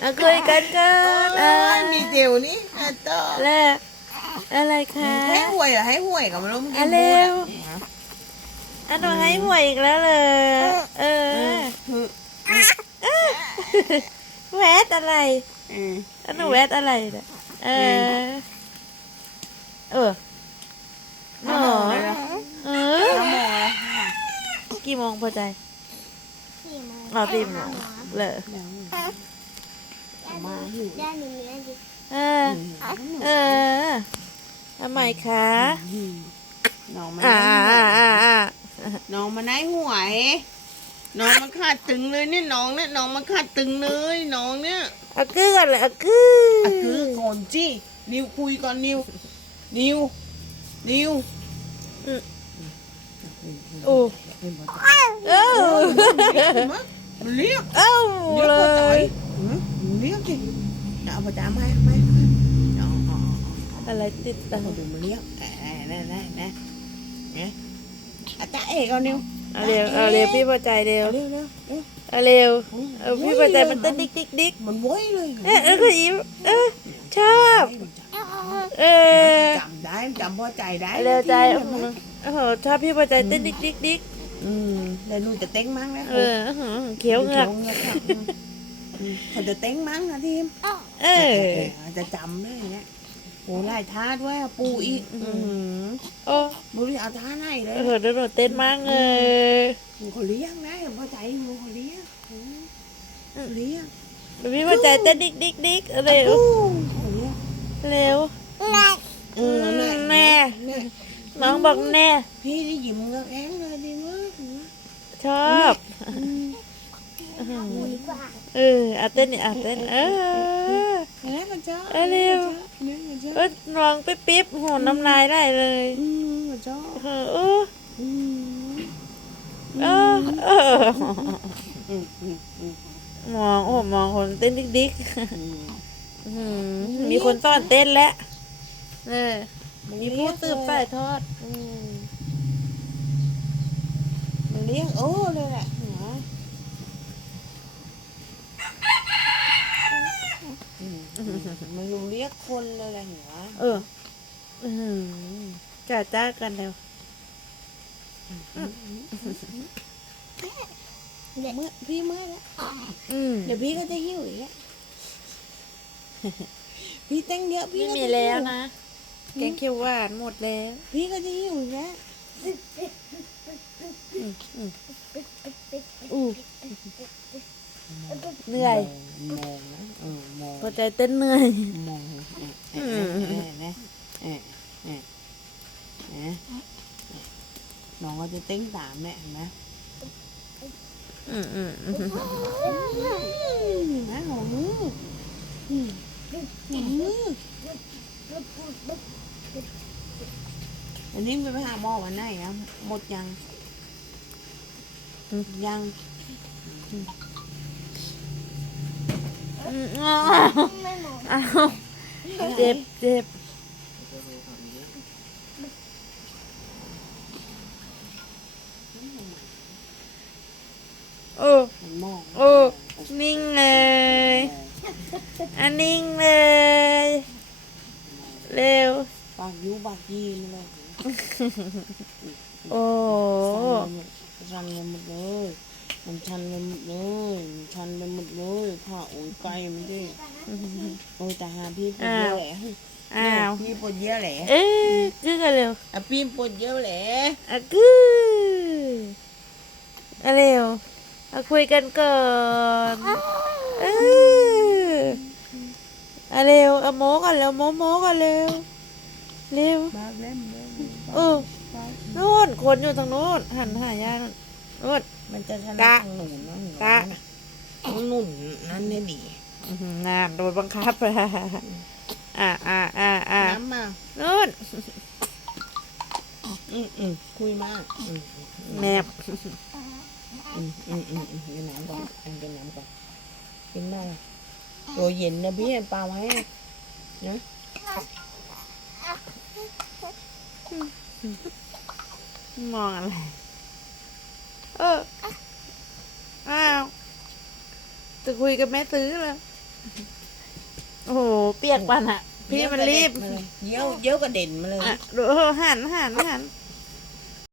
เอาคุยกันก่อนเออมีเดียวนี่อะต่อแล้วอะไรคะให้หวยเหรอให้หวยกับมันรู้มันอะกินเร็บูวดอะอันหนูให้หวยอีกแล้วเลยเออแวดอะไรเอออันหนูแวดอะไรเนี่ยเออเออหนอเออน้ำหมอกี่โมงพอใจสี่โมงเราตีมงเลย เดี๋ยวมาหิวได้หนึ่งนาทีเออ เออทำไมคะน้องมันอ่าได้หวอ่ายอ่าอ่าน้องมันได้หวยน้องมันขาดตึงเลยเนี่ยน้องเนี่ยน้องมันขาดตึงเลยน้องเนี่ยเอากือกันเลยเอากืออะคือก่อนจีนิวคุยก่อนนิวนิวนิวโอ้เออมันเรียกเอ้าเรียกเลพ่อต่อยยมัน เรียกสิเอาประจำให้ไหมอ๋ออ๋ออ๋ออะไรติดตาเอาดูมันเรียกแหมนั่นนั่นนั่นเนี่ยอาจารย์เอกเอานิวเอาเร็วเอาเร็วพี่พอใจเร็วเอาเร็วเร็วเร็วเอาเร็วเอาพี่พอใจมันเต้นดิ๊กดิ๊กดิ๊กมันโว้ยเลยเออเออคือยิ้มเออชอบเออจำได้จำพอใจได้เร็วใจเห็โอ้นโหไหมโอ้โหชอบพี่พอใจเต้นดิ๊กดิ๊กดิ๊กอืมแต่หนูจะเต้งมั้งแล้วเอออื้อหือเขียวเหงือกเขียว ครับอืมเขาจะเต้งมั้งนะทีมเออจะจำได้อย่างเงี้ยโอ้ไล่ท่าด้วยอะปูอีกอือืมมโอ้บุรีเอาท่าไหนเลยเออเดี๋ยวหนูเต้นมากเลยหนูเขาเลี้ยงนะพอใจหนูเขาเลี้ยงอืมเขาเลี้ยงพี่พอใจเต้นดิ๊กดิ๊กดิ๊กเร็วปูเขาเลี้ยงเร็วเออน่ะแน่น่ะน้องบอกแน่ พี่ได้ยิ้มกับแอนเลยดีมากชอบอืมดีกว่า เออเอาเต้นนี่เอาเต้นเออเห็นไหมกันจ้าเออเร็วเนี่ยกันจ้าเออน้องปิ๊บปิ๊บโหน้ำลายได้เลยอืมกันจ้าเออเอออืมเออเอออืมอืมอืมมองโอ้มองคนเต้นดิ๊กดิ๊กอืมอื้อหือมีคนสอนเต้นแล้วเออมีผู้สืบสายทอดอืมมันเลี้ยงโอ้เลยแหละเหรออื มันรู้เรียกคนเลยแหละเหรอเอออื้อหือจ้าจ้ากันแล้วเมื่อพี่เมื่อแล้วเดี๋ยวพี่ก็จะหิวอีกพี่ตั้งเยอะพี่ไม่ก็มีแล้วนะแกงเขียวหวานหมดแล้ว พี่ก็จะหิวอีกแล้วเหนื่อย ใจเต้นเหนื่อยมองเออเออเออเออเออเออน้องก็จะเต้งตามเนี่ยเห็นไหมอืมอืมอืมนไหมหัวมืออืมหัวมืออันนี้ไปหาหมอวันไหนอะหมดยัง ยังอืมอ้าว ไม่หมดอ้าวเจ็บเจ็บโอ้มันมองโอ้นิ่งเลยอันนิ่งเลย เร็วปากยูปากยีนเลยโอ้ชันไปหมดเลย มันชันไปหมดเลยมันชันไปหมดเลยค่ะโอ้ยไกลมันดิโอ้ยแต่หาพี่ปวดเยอะแหละอ้าว พี่ปวดเยอะแหละเอ๊ะกึกกันเร็วอะพี่ปวดเยอะแหละอะกึอะเร็วเอาคุยกันก่อนเอออะเร็วเอาโมกันเร็วโมโมกันเร็วเร็วบากเล่มเล่มเออนู่นคนอยู่ทางโน้นหันหายานู่น นู่นมันจะชนะกะทางหนุนนะหนูกะนะหนุนนั่นเนี่ยดีอื้อหืองานโดนบังคับ อ่าอ่าอ่าอ่าน้ำมานู่นอืมอืมคุยมากอืมแนบอืมอืมอืมอืมกินน้ำก่อนอันกินน้ำก่อนกินได้ตัวเย็นนะพี่เปล่าให้นะมองอะไร เออ อ้าว จะคุยกับแม่ซื้อแล้วโอ้โห เปียกปันอะพี่มันรีบ เยี่ยวเยี่ยวกระเด็นมาเลย อะดูหันหันหัน